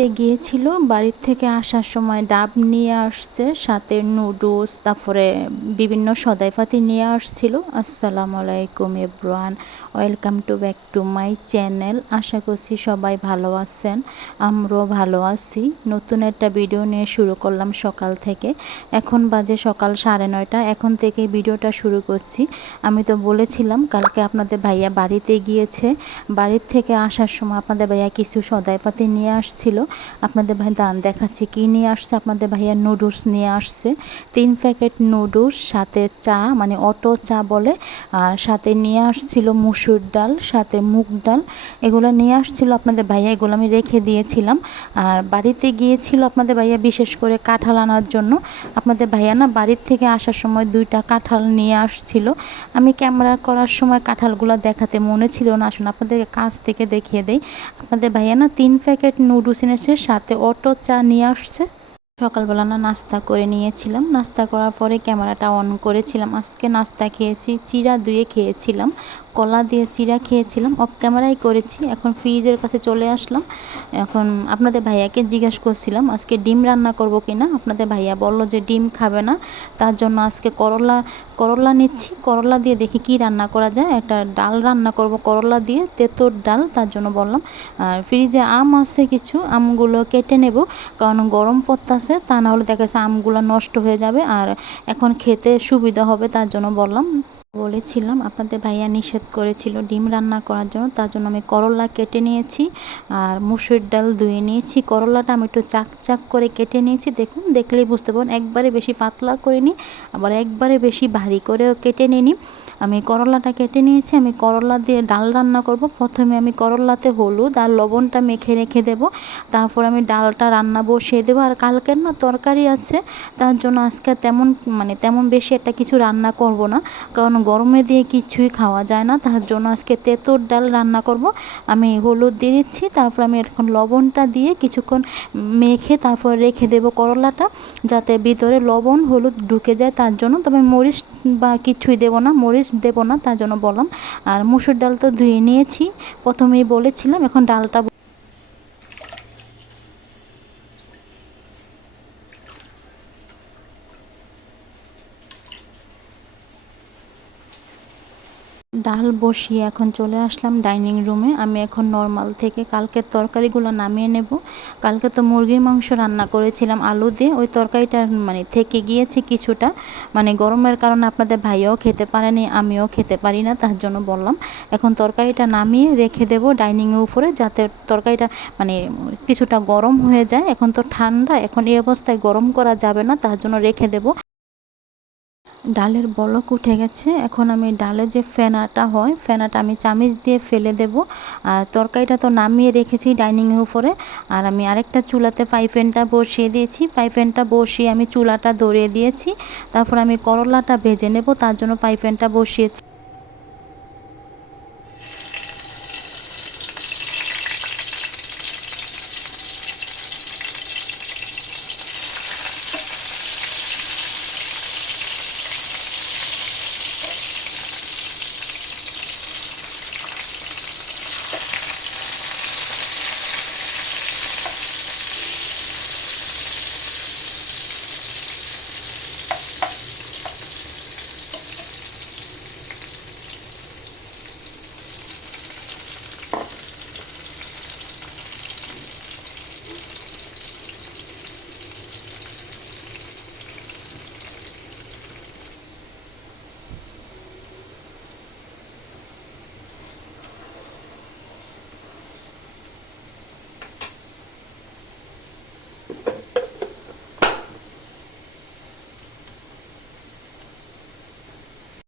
গিয়েছিল। বাড়ির থেকে আসার সময় ডাব নিয়ে আসছে, সাথে নুডলস, তারপরে বিভিন্ন সদাইপাতি নিয়ে আসছিল। আসসালামু আলাইকুম এব্রান welcome to back to my channel. আশা করছি সবাই ভালো আছেন, আমরাও ভালো আছি। নতুন একটা ভিডিও নিয়ে শুরু করলাম সকাল থেকে। এখন বাজে সকাল সাড়ে নয়টা। এখন থেকে ভিডিওটা শুরু করছি। আমি তো বলেছিলাম, কালকে আপনাদের ভাইয়া বাড়িতে গিয়েছে। বাড়ির থেকে আসার সময় আপনাদের ভাইয়া কিছু সদাইপাতি নিয়ে আসছিল। আপনাদের ভাই দান দেখাচ্ছি, কী নিয়ে আসছে? আপনাদের ভাইয়া নুডলস নিয়ে আসছে। তিন প্যাকেট নুডলস সাথে চা মানে অটো চা বলে, আর সাথে নিয়ে আসছিল মুসুর ডাল, সাথে মুগ ডাল। এগুলো নিয়ে আসছিল আপনাদের ভাইয়া, এগুলো আমি রেখে দিয়েছিলাম। আর বাড়িতে গিয়েছিল আপনাদের ভাইয়া বিশেষ করে কাঁঠাল আনার জন্য। আপনাদের ভাইয়া না বাড়ির থেকে আসার সময় দুইটা কাঁঠাল নিয়ে আসছিল। আমি ক্যামেরা করার সময় কাঁঠালগুলো দেখাতে মনে ছিল না। আসুন আপনাদেরকে কাছ থেকে দেখিয়ে দেই। আপনাদের ভাইয়া না তিন প্যাকেট নুডলস এনেছে সাথে অটো চা নিয়ে আসছে। সকালবেলা না নাস্তা করে নিয়েছিলাম। নাস্তা করার পরে ক্যামেরাটা অন করেছিলাম। আজকে নাস্তা খেয়েছি, চিরা দুয়ে খেয়েছিলাম, কলা দিয়ে চিরা খেয়েছিলাম, অফ ক্যামেরাই করেছি। এখন ফ্রিজের কাছে চলে আসলাম। এখন আপনাদের ভাইয়াকে জিজ্ঞাসা করছিলাম, আজকে ডিম রান্না করব কি না আপনাদের ভাইয়া বলল যে ডিম খাবে না। তার জন্য আজকে করলা করলা নিচ্ছি। করলা দিয়ে দেখি কি রান্না করা যায়। একটা ডাল রান্না করব করলা দিয়ে, তেঁতোর ডাল, তার জন্য বললাম। আর ফ্রিজে আম আছে কিছু, আমগুলো কেটে নেব। কারণ গরম পড়তেছে তা না হলে দেখা যাচ্ছে আমগুলো নষ্ট হয়ে যাবে আর এখন খেতে সুবিধা হবে তার জন্য বললাম। বলেছিলাম, আপনাদের ভাইয়া নিষেধ করেছিল ডিম রান্না করার জন্য, তার জন্য আমি করলা কেটে নিয়েছি আর মুসুর ডাল ধুয়ে নিয়েছি। করলাটা আমি একটু চাক চাক করে কেটে নিয়েছি, দেখুন, দেখলেই বুঝতে পারেন একবারে বেশি পাতলা করে নিই আবার একবারে বেশি ভারী করেও কেটে নিই আমি করলাটা কেটে নিয়েছি, আমি করলা দিয়ে ডাল রান্না করব। প্রথমে আমি করলাতে হলুদ আর লবণটা মেখে রেখে দেব। তারপর আমি ডালটা রান্না বসিয়ে দেবো। আর কালকের না তরকারি আছে, তার জন্য আজকে তেমন মানে তেমন বেশি একটা কিছু রান্না করব না। কারণ গরমে দিয়ে কিছুই খাওয়া যায় না, তার জন্য আজকে তেঁতুর ডাল রান্না করব। আমি হলুদ দিয়ে দিচ্ছি, তারপর আমি এখন লবণটা দিয়ে কিছুক্ষণ মেখে তারপর রেখে দেব করলাটা, যাতে ভিতরে লবণ হলুদ ঢুকে যায় তার জন্য। তবে মরিচ বা কিছুই দেবো না, মরিচ দেবো না, তার জন্য বললাম। আর মুসুর ডাল তো ধুয়ে নিয়েছি। প্রথমেই বলেছিলাম, এখন ডালটা ডাল বসিয়ে এখন চলে আসলাম ডাইনিং রুমে। আমি এখন নর্মাল থেকে কালকের তরকারিগুলো নামিয়ে নেব। কালকে তো মুরগির মাংস রান্না করেছিলাম আলু দিয়ে। ওই তরকারিটা মানে থেকে গিয়েছে কিছুটা। মানে গরমের কারণে আপনাদের ভাইও খেতে পারেনি, আমিও খেতে পারি না, তার জন্য বললাম। এখন তরকারিটা নামিয়ে রেখে দেব ডাইনিংয়ের উপরে যাতে তরকারিটা মানে কিছুটা গরম হয়ে যায়। এখন তো ঠান্ডা, এখন এই অবস্থায় গরম করা যাবে না, তার জন্য রেখে দেব। ডালের বলক উঠে গেছে। এখন আমি ডালে যে ফেনাটা হয়, ফেনাটা আমি চামিচ দিয়ে ফেলে দেব। আর তরকারিটা তো নামিয়ে রেখেছি ডাইনিংয়ের উপরে। আর আমি আরেকটা চুলাতে পাইপেনটা বসিয়ে দিয়েছি। পাইপেনটা বসিয়ে আমি চুলাটা ধরিয়ে দিয়েছি। তারপর আমি করলাটা ভেজে নেব, তার জন্য পাইফেনটা বসিয়েছি।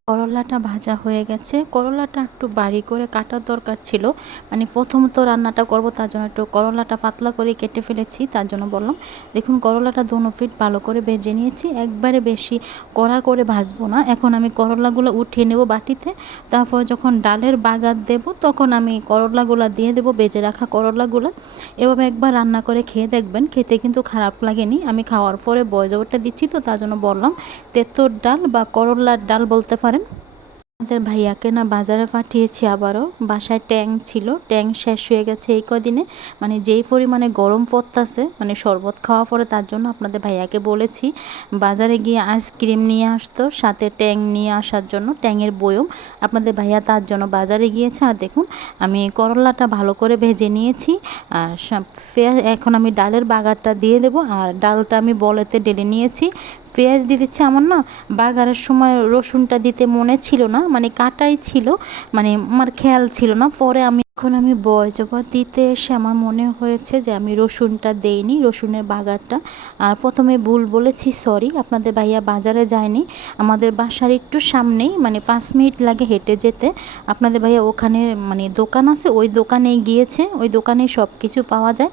করলাটা ভাজা হয়ে গেছে। করলাটা একটু বাড়ি করে কাটার দরকার ছিল। মানে প্রথমত রান্নাটা করব, তার জন্য একটু করলাটা পাতলা করে কেটে ফেলেছি, তার জন্য বললাম, দেখুন, করলাটা দোনো ফিট ভালো করে ভেজে নিয়েছি, একবারে বেশি কড়া করে ভাজবো না। এখন আমি করলাগুলো উঠিয়ে নেব বাটিতে, তারপর যখন ডালের বাগার দেব, তখন আমি করলাগুলো দিয়ে দেবো, বেজে রাখা করলাগুলো। এভাবে একবার রান্না করে খেয়ে দেখবেন, খেতে কিন্তু খারাপ লাগেনি। আমি খাওয়ার পরে বয়জবরটা দিচ্ছি তো, তার জন্য বললাম, তেঁতোর ডাল বা করলার ডাল বলতে পারেন 여러분. আমাদের ভাইয়াকে না বাজারে পাঠিয়েছি আবারও। বাসায় ট্যাং ছিল। ট্যাং শেষ হয়ে গেছে এই কদিনে। মানে যেই পরিমাণে গরম পড়তাছে মানে শরবত খাওয়া পরে তার জন্য আপনাদের ভাইয়াকে বলেছি, বাজারে গিয়ে আইসক্রিম নিয়ে আসতো, সাথে ট্যাং নিয়ে আসার জন্য, ট্যাংয়ের বয়ম। আপনাদের ভাইয়া তার জন্য বাজারে গিয়েছে। আর দেখুন, আমি করলাটা ভালো করে ভেজে নিয়েছি। আর এখন আমি ডালের বাগারটা দিয়ে দেবো। আর ডালটা আমি বলেতে ডেলে নিয়েছি। পেঁয়াজ দিচ্ছে আমার না, বাগারের সময় রসুনটা দিতে মনে ছিল না মানে কাটাই ছিল মানে আমার খেয়াল ছিল না। পরে আমি এখন আমি বয়জবা দিতে এসে আমার মনে হয়েছে যে আমি রসুনটা দেইনি, রসুনের বাগারটা। আর প্রথমে ভুল বলেছি সরি আপনাদের ভাইয়া বাজারে যায়নি। আমাদের বাসার একটু সামনেই মানে পাঁচ মিনিট লাগে হেঁটে যেতে। আপনাদের ভাইয়া ওখানে মানে দোকান আছে, ওই দোকানে গিয়েছে, ওই দোকানে সব কিছু পাওয়া যায়।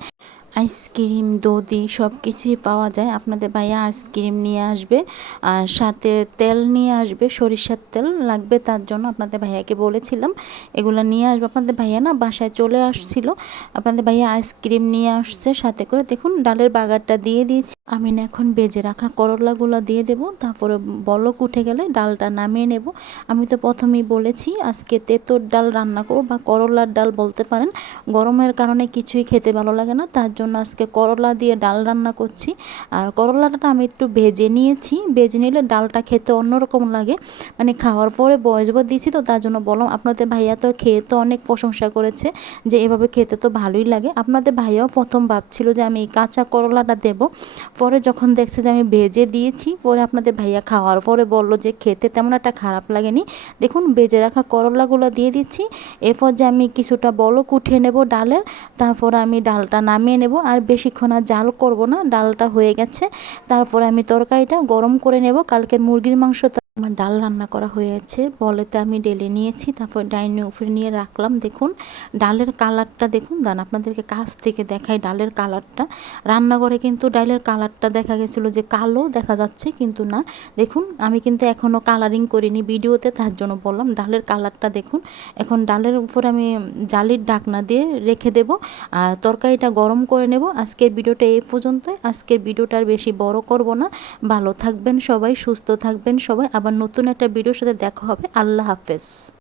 আইসক্রিম, দধি সব কিছুই পাওয়া যায়। আপনাদের ভাইয়া আইসক্রিম নিয়ে আসবে আর সাথে তেল নিয়ে আসবে, সরিষার তেল লাগবে তার জন্য আপনাদের ভাইয়াকে বলেছিলাম। এগুলো নিয়ে আসবে। আপনাদের ভাইয়া না বাসায় চলে আসছিল। আপনাদের ভাইয়া আইসক্রিম নিয়ে আসছে সাথে করে। দেখুন, ডালের বাগারটা দিয়ে দিয়েছি। আমি এখন বেজে রাখা করলাগুলো দিয়ে দেব, তারপরে বলক উঠে গেলে ডালটা নামিয়ে নেব। আমি তো প্রথমেই বলেছি, আজকে তেঁতোর ডাল রান্না করব বা করলার ডাল বলতে পারেন। গরমের কারণে কিছুই খেতে ভালো লাগে না, তার জন্য আজকে করলা দিয়ে ডাল রান্না করছি। আর করলাটা আমি একটু ভেজে নিয়েছি, ভেজে নিলে ডালটা খেতে অন্যরকম লাগে। মানে খাওয়ার পরে বয়সবার দিয়েছি তো, তার জন্য বললাম, আপনাদের ভাইয়া তো খেয়ে তো অনেক প্রশংসা করেছে যে এভাবে খেতে তো ভালোই লাগে। আপনাদের ভাইয়াও প্রথম ভাবছিল যে আমি কাঁচা করলাটা দেব। পরে যখন দেখছে যে আমি ভেজে দিয়েছি, পরে আপনাদের ভাইয়া খাওয়ার পরে বলল যে খেতে তেমন একটা খারাপ লাগেনি। দেখুন, ভেজে রাখা করলাগুলো দিয়ে দিচ্ছি। এরপর যে আমি কিছুটা বলো কুঠিয়ে নেব ডালের, তারপর আমি ডালটা নামিয়ে নেব। আর বেশিক্ষণ আর জাল করব না, ডালটা হয়ে গেছে। তারপর আমি তরকারিটা গরম করে নেব। কালকের মুরগির মাংস আমার ডাল রান্না করা হয়েছে বলেতে আমি ডেলে নিয়েছি, তারপর ডাইনিং উপরে নিয়ে রাখলাম। দেখুন, ডালের কালারটা দেখুন দান আপনাদেরকে কাছ থেকে দেখাই ডালের কালারটা। রান্নাঘরে কিন্তু ডালের কালারটা দেখা গেছিল যে কালো দেখা যাচ্ছে, কিন্তু না। দেখুন, আমি কিন্তু এখনও কালারিং করিনি ভিডিওতে, তার জন্য বললাম ডালের কালারটা দেখুন। এখন ডালের উপর আমি জালির ডাকনা দিয়ে রেখে দেব। আর তরকারিটা গরম করে নেব। আজকের ভিডিওটা এই পর্যন্তই। আজকের ভিডিওটা আর বেশি বড় করব না। ভালো থাকবেন সবাই, সুস্থ থাকবেন সবাই। আবার নতুন একটা ভিডিওর সাথে দেখা হবে। আল্লাহ হাফেজ।